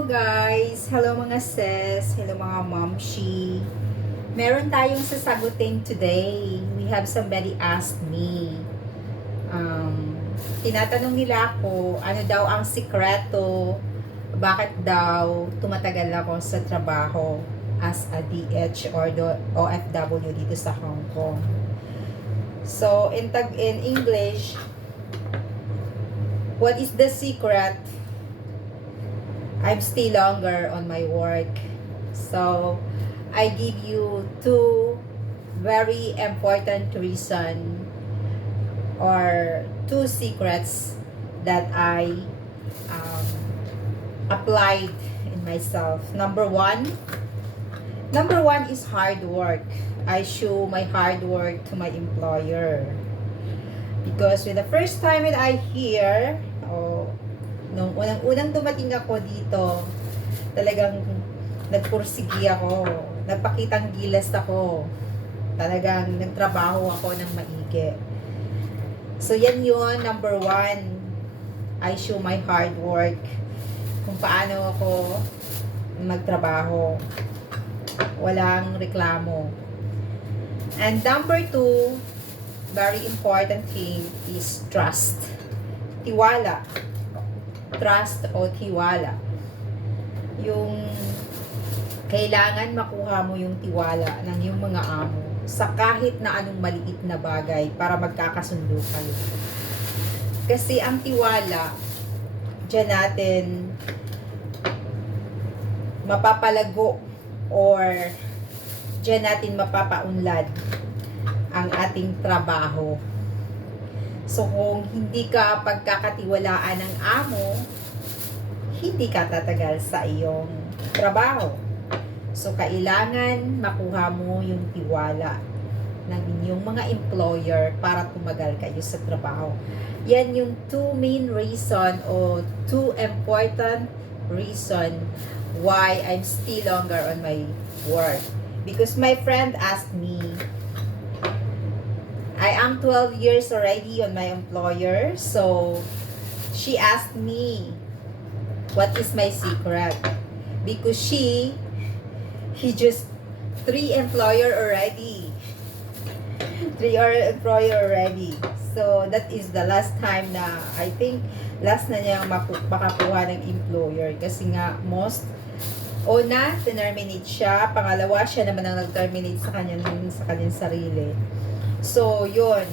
Guys! Hello mga sis! Hello mga momshi! Meron tayong sasagutin today. We have somebody asked me. Um, tinatanong nila ako, ano daw ang sikreto, bakit daw tumatagal ako sa trabaho as a DH or the OFW dito sa Hong Kong. So, in, tag in English, what is the secret I'm still longer on my work. So, I give you two very important reason or two secrets that I um, applied in myself. Number one, number one is hard work. I show my hard work to my employer. Because when the first time that I hear, nung unang-unang dumating ako dito, talagang nagpursigi ako, nagpakitang gilas ako, talagang nagtrabaho ako ng maigi. So yan yun, number one, I show my hard work, kung paano ako magtrabaho, walang reklamo. And number two, very important thing is trust. Tiwala trust o tiwala. Yung kailangan makuha mo yung tiwala ng yung mga amo sa kahit na anong maliit na bagay para magkakasundo kayo. Kasi ang tiwala, dyan natin mapapalago or dyan natin mapapaunlad ang ating trabaho. So, kung hindi ka pagkakatiwalaan ng amo, hindi ka tatagal sa iyong trabaho. So, kailangan makuha mo yung tiwala ng inyong mga employer para tumagal kayo sa trabaho. Yan yung two main reason o two important reason why I'm still longer on my work. Because my friend asked me, I am 12 years already on my employer. So, she asked me, what is my secret? Because she, he just three employer already. Three or employer already. So, that is the last time na, I think, last na niya maku- makakuha ng employer. Kasi nga, most, una, terminate siya. Pangalawa, siya naman ang nag-terminate sa kanyang, sa kanyang sarili. So, yun.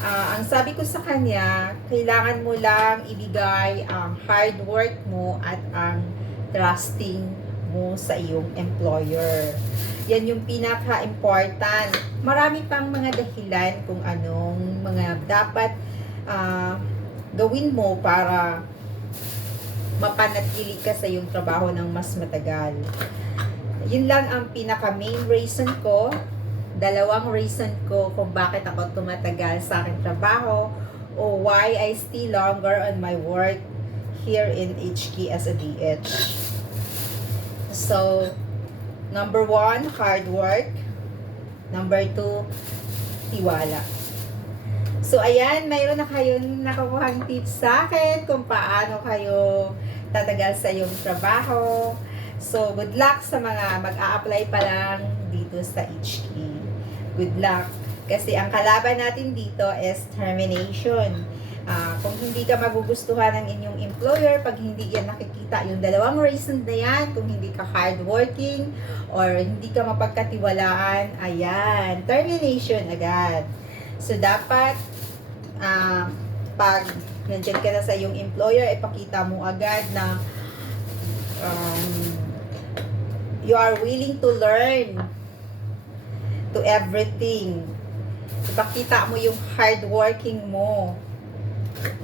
Ah, ang sabi ko sa kanya, kailangan mo lang ibigay ang hard work mo at ang trusting mo sa iyong employer. Yan yung pinaka-important. Marami pang mga dahilan kung anong mga dapat ah, gawin mo para mapanatili ka sa iyong trabaho ng mas matagal. Yun lang ang pinaka-main reason ko dalawang reason ko kung bakit ako tumatagal sa aking trabaho o why I stay longer on my work here in HK as a DH. So, number one, hard work. Number two, tiwala. So, ayan, mayroon na kayong nakukuhang tips sa akin kung paano kayo tatagal sa iyong trabaho. So, good luck sa mga mag-a-apply pa lang dito sa HK good luck. Kasi ang kalaban natin dito is termination. Ah, kung hindi ka magugustuhan ng inyong employer, pag hindi yan nakikita, yung dalawang reason na yan, kung hindi ka hardworking or hindi ka mapagkatiwalaan, ayan, termination agad. So, dapat, ah, pag nandyan ka na sa iyong employer, ipakita mo agad na um, you are willing to learn to everything. Ipakita mo yung hardworking mo.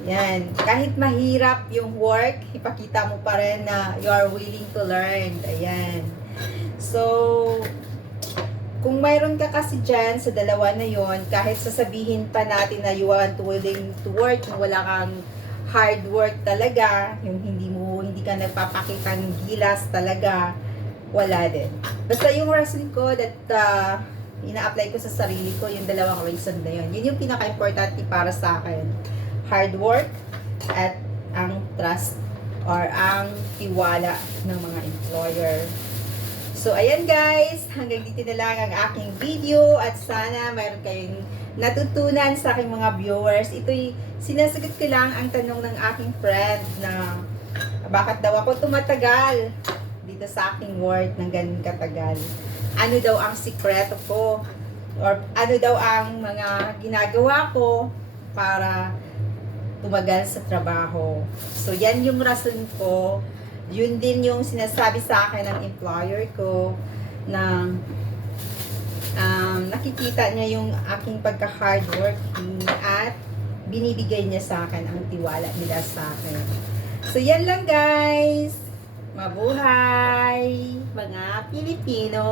Yan. Kahit mahirap yung work, ipakita mo pa rin na you are willing to learn. Ayan. So, kung mayroon ka kasi dyan sa dalawa na yon kahit sasabihin pa natin na you want to willing to work, kung wala kang hard work talaga, yung hindi mo, hindi ka nagpapakitang gilas talaga, wala din. Basta yung reason ko that uh, ina-apply ko sa sarili ko yung dalawang reason na yun. Yun yung pinaka-importante para sa akin. Hard work at ang trust or ang tiwala ng mga employer. So, ayan guys, hanggang dito na lang ang aking video at sana mayroon kayong natutunan sa aking mga viewers. Ito'y sinasagot ko lang ang tanong ng aking friend na bakit daw ako tumatagal dito sa aking work ng ganun katagal. Ano daw ang sikreto ko? Or ano daw ang mga ginagawa ko para tumagal sa trabaho. So, yan yung rason ko. Yun din yung sinasabi sa akin ng employer ko na um, nakikita niya yung aking pagka-hardworking at binibigay niya sa akin ang tiwala nila sa akin. So, yan lang guys. Mabuhay, mga Pilipino.